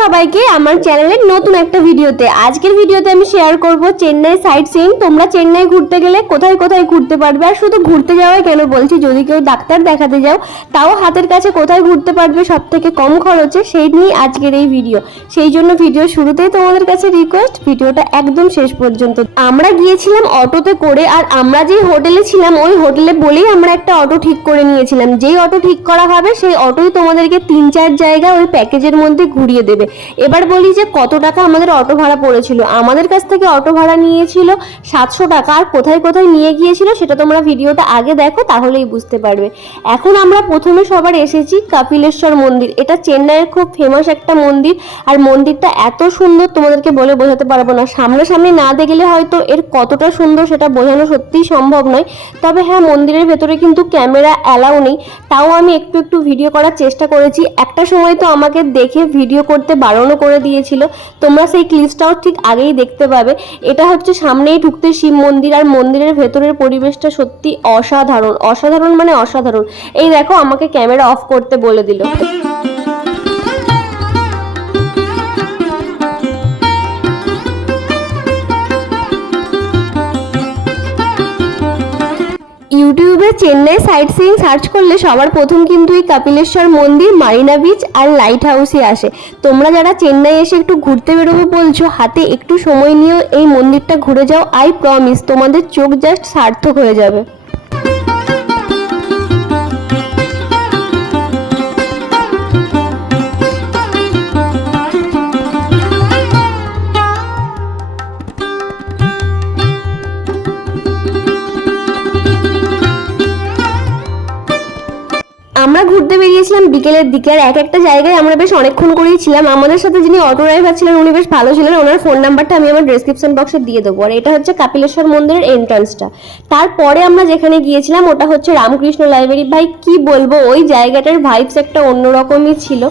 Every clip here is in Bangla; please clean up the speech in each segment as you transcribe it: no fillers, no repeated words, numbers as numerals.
সবাইকে আমার চ্যানেলের নতুন একটা ভিডিওতে। আজকের ভিডিওতে আমি শেয়ার করব চেন্নাই সাইট সিইং। তোমরা চেন্নাই ঘুরতে গেলে কোথায় কোথায় ঘুরতে পারবে, আর শুধু ঘুরতে যাওয়াই কেন বলছি, যদি কেউ ডাক্তার দেখাতে যাও তাও হাতের কাছে কোথায় ঘুরতে পারবে সব থেকে কম খরচে, সেই নিয়ে আজকের এই ভিডিও। সেই জন্য ভিডিও শুরুতেই তোমাদের কাছে রিকোয়েস্ট, ভিডিওটা একদম শেষ পর্যন্ত। আমরা গিয়েছিলাম অটোতে করে, আর আমরা যেই হোটেলে ছিলাম ওই হোটেলে বলেই আমরা একটা অটো ঠিক করে নিয়েছিলাম। যেই অটো ঠিক করা হবে সেই অটোই তোমাদেরকে 3-4 জায়গা ওই প্যাকেজের মধ্যে ঘুরিয়ে দেবে। এবার বলি যে কত টাকা আমাদের অটো ভাড়া পড়েছিল। আমাদের কাছ থেকে অটো ভাড়া নিয়েছিল 700 টাকা, আর কোথায় কোথায় নিয়ে গিয়েছিল সেটা তোমরা ভিডিওটা আগে দেখো, তাহলেই বুঝতে পারবে। এখন আমরা প্রথমে সবার এসেছি কপিলেশ্বর মন্দির। এটা চেন্নাইয়ের খুব ফেমাস একটা মন্দির, আর মন্দিরটা এত সুন্দর তোমাদেরকে বলে বোঝাতে পারবো না। সামনাসামনি না দেখলে হয়তো এর কতটা সুন্দর সেটা বোঝানো সত্যিই সম্ভব নয়। তবে হ্যাঁ, মন্দিরের ভেতরে কিন্তু ক্যামেরা অ্যালাউ নেই, তাও আমি একটু একটু ভিডিও করার চেষ্টা করেছি। একটা সময় তো আমাকে দেখে ভিডিও করতে বারণও করে দিয়েছিল, তোমরা সেই ক্লিপসটাও ঠিক আগেই দেখতে পাবে। এটা হচ্ছে সামনেই ঢুকতে শিব মন্দির, আর মন্দিরের ভেতরের পরিবেশটা সত্যি অসাধারণ, অসাধারণ মানে অসাধারণ। এই দেখো, আমাকে ক্যামেরা অফ করতে বলে দিল। ইউটিউবে চেন্নাই সাইট সিইং সার্চ করলে সবার প্রথম কিন্তু এই কপিলেশ্বর মন্দির, মারিনা বিচ আর লাইট হাউসই আসে। তোমরা যারা চেন্নাই এসে একটু ঘুরতে বেরোবে বলছো, হাতে একটু সময় নিয়েও এই মন্দিরটা ঘুরে যাও, আই প্রমিস তোমাদের চোখ জাস্ট সার্থক হয়ে যাবে। আমরা ঘুরতে বেরিয়েছিলাম বিকেলের দিকে, আর এক একটা জায়গায় আমরা বেশ অনেকক্ষণ করেই ছিলাম। আমাদের সাথে যিনি অটো ড্রাইভার ছিলেন উনি বেশ ভালো ছিলেন, ওনার ফোন নাম্বারটা আমি আমার ডেসক্রিপশন বক্সে দিয়ে দেবো। আর এটা হচ্ছে কপিলেশ্বর মন্দিরের এন্ট্রান্সটা। তারপরে আমরা যেখানে গিয়েছিলাম ওটা হচ্ছে রামকৃষ্ণ লাইব্রেরি। ভাই কি বলবো, ওই জায়গাটার ভাইবস একটা অন্যরকমই ছিল,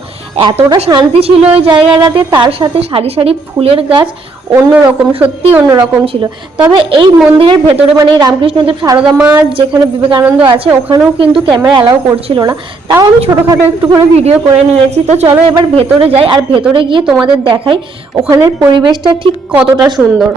এতটা শান্তি ছিল ওই জায়গাটাতে, তার সাথে সারি সারি ফুলের গাছ, অন্যরকম, সত্যি অন্যরকম ছিল। তবে এই মন্দিরের ভেতরে মানে রামকৃষ্ণদেব সারদা মা যেখানে বিবেকানন্দ আছে ওখানেও কিন্তু ক্যামেরা অ্যালাউ করছিল না, তাও আমি ছোটোখাটো একটু করে ভিডিও করে নিয়েছি। তো চলো এবার ভেতরে যাই, আর ভেতরে গিয়ে তোমাদের দেখাই ওখানের পরিবেশটা ঠিক কতটা সুন্দর।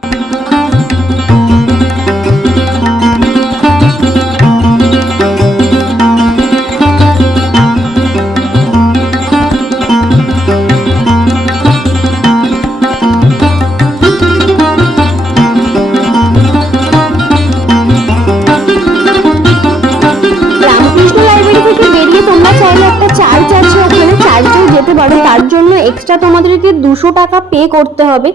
তার জন্য এক্সট্রা তোমাদেরকে 200 টাকা পে করতে হবে।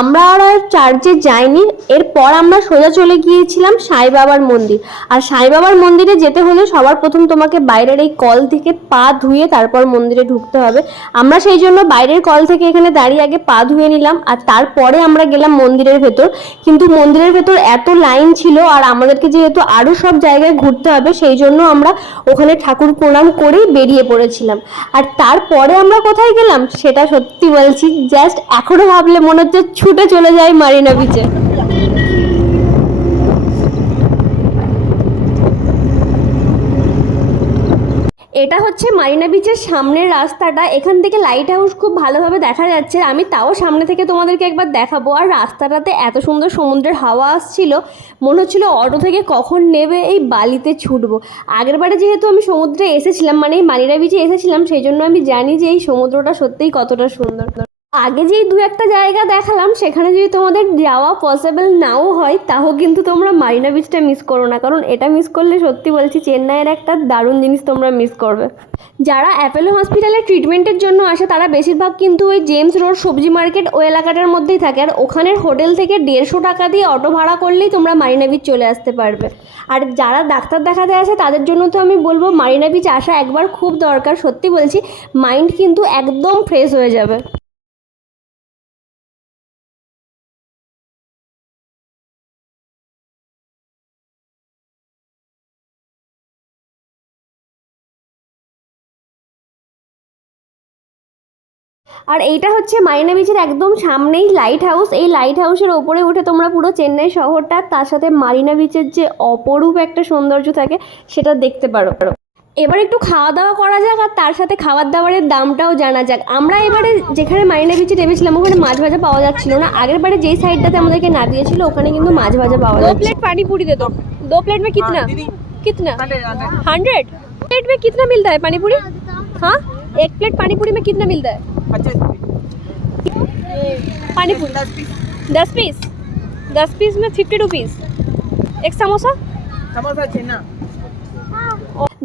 আমরা আর চার্চে যাইনি, এরপর আমরা সোজা চলে গিয়েছিলাম সাই বাবার মন্দির। আর সাই বাবার মন্দিরে যেতে হলে সবার প্রথম তোমাকে বাইরের এই কল থেকে পা ধুয়ে তারপর মন্দিরে ঢুকতে হবে। আমরা সেই জন্য বাইরের কল থেকে এখানে দাঁড়িয়ে আগে পা ধুয়ে নিলাম, আর তারপরে আমরা গেলাম মন্দিরের ভেতর। কিন্তু মন্দিরের ভেতর এত লাইন ছিল, আর আমাদেরকে যেহেতু আরও সব জায়গায় ঘুরতে হবে সেই জন্য আমরা ওখানে ঠাকুর প্রণাম করেই বেরিয়ে পড়েছিলাম। আর তারপরে আমরা কোথায় গেলাম সেটা সত্যি বলছি, জাস্ট এখনো ভাবলে মনে হচ্ছে ছুটে চলে যায় মারিনা বিচে। এটা হচ্ছে মারিনা বিচের সামনের রাস্তাটা, এখান থেকে লাইট হাউস খুব ভালোভাবে দেখা যাচ্ছে। আমি তাও সামনে থেকে তোমাদেরকে একবার দেখাবো। আর রাস্তাটাতে এত সুন্দর সমুদ্রের হাওয়া আসছিল, মনে হচ্ছিল অটো থেকে কখন নেবে এই বালিতে ছুটবো। আগেরবারে যেহেতু আমি সমুদ্রে এসেছিলাম, মানে এই মারিনা বিচে এসেছিলাম, সেই জন্য আমি জানি যে এই সমুদ্রটা সত্যিই কতটা সুন্দর। আগে যেই 2-1টা জায়গা দেখালাম সেখানে যদি তোমাদের যাওয়া পসিবল নাও হয়, তাও কিন্তু তোমরা মারিনা বিচটা মিস করো না, কারণ এটা মিস করলে সত্যি বলছি চেন্নাইয়ের একটা দারুণ জিনিস তোমরা মিস করবে। যারা অ্যাপোলো হসপিটালে ট্রিটমেন্টের জন্য আসে তারা বেশিরভাগ কিন্তু ওই জেমস রোড সবজি মার্কেট ওই এলাকাটার মধ্যেই থাকে, আর ওখানের হোটেল থেকে 150 টাকা দিয়ে অটো ভাড়া করলেই তোমরা মারিনা বিচ চলে আসতে পারবে। আর যারা ডাক্তার দেখাতে আসে তাদের জন্য তো আমি বলবো মারিনা বিচ আসা একবার খুব দরকার। সত্যি বলছি, মাইন্ড কিন্তু একদম ফ্রেশ হয়ে যাবে। আর এইটা হচ্ছে মারিনা বিচের একদম সামনেই লাইট হাউস। এই লাইট হাউসের ওপরে উঠে তোমরা পুরো চেন্নাই শহরটা, তার সাথে মারিনা বিচের যে অপরূপ একটা সৌন্দর্য থাকে সেটা দেখতে পারো। এবার একটু খাওয়া দাওয়া করা যাক আর তার সাথে খাবার দাবারের দামটাও জানা যাক। আমরা এবারে যেখানে মারিনা বিচে নেমেছিলাম ওখানে মাছ ভাজা পাওয়া যাচ্ছিল না। আগের বারে যেই সাইডটাতে আমাদেরকে নামিয়েছিল ওখানে কিন্তু মাছ ভাজা পাওয়া যাচ্ছে। 2 प्लेट पानी पूरी दे दो। 2 प्लेट में कितना कितना 100 प्लेट में कितना मिलता है पानी पूरी? हाँ, 1 प्लेट पानी पूरी में कितना मिलता है? 50 पानी पूरी 10 पीस 10 पीस में 50 रुपीस। एक समोसा समोसा छेना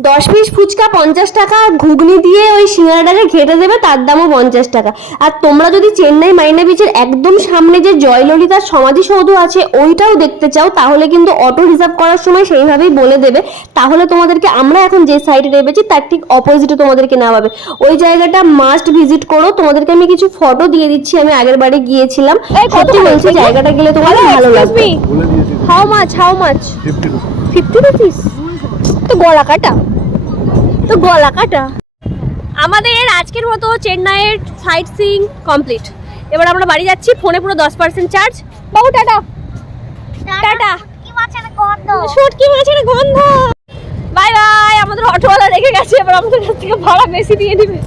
10 পিস ফুচকা 50 টাকা, আর ঘুগনি দিয়ে ওই সিঙ্গারাটাকে ঘেটে দেবে, তার দামও 50 টাকা। আর তোমরা যদি চেন্নাই মারিনা বিচের একদম সামনে যে জয়ললিতার সমাধিসৌধ আছে ওইটাও দেখতে চাও তাহলে কিন্তু অটো রিজার্ভ করার সময় সেইভাবেই বলে দেবে, তাহলে তোমাদেরকে আমরা এখন যে সাইডে নেমেছি তার ঠিক অপোজিটে তোমাদেরকে নামাবে। ওই জায়গাটা মাস্ট ভিজিট করো। তোমাদেরকে আমি কিছু ফটো দিয়ে দিচ্ছি, আমি আগের বারে গিয়েছিলাম। সত্যি বলছি জায়গাটা গেলে তোমাদের ভালো লাগবে। हाउ मच 50 रुपीस তো গলা কাটা তো গলা কাটা। আমাদের আজকের মতো চেন্নাইয়ের সাইট সিইং কমপ্লিট। এবার আমরা বাড়ি যাচ্ছি। ফোনে পুরো 10% চার্জ। বাবু টাটা টাটা। শুটকি মাছের গন্ধ। Bye bye. আমাদের অটোওয়ালা রেখে গেছে, এবার আমাদের কাছ থেকে ভাড়া বেশি দিয়ে দিবে।